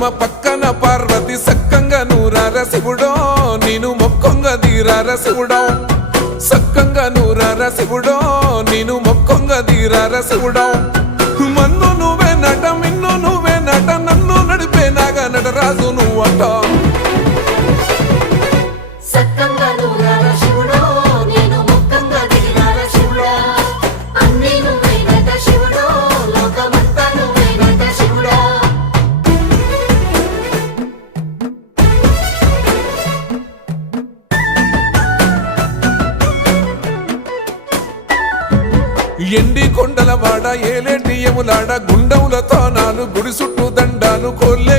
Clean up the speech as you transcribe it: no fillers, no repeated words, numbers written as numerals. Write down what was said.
పద్మ పక్కన పార్వతి సక్కంగా నూరార శివుడో నేను మొక్కొంగ దీరార శివుడో సక్కంగా నూరార శివుడో నేను మొక్కొంగ దీరార శివుడో మన్ను నువ్వే నట మిన్ను నువ్వే నట నన్ను నడిపే నాగా నటరాజు నువ్వట ఎండి కొండల వాడ ఏలేటి యములాడ గుండములతో నాలు గుడి చుట్టూ దండాలు కోల్లే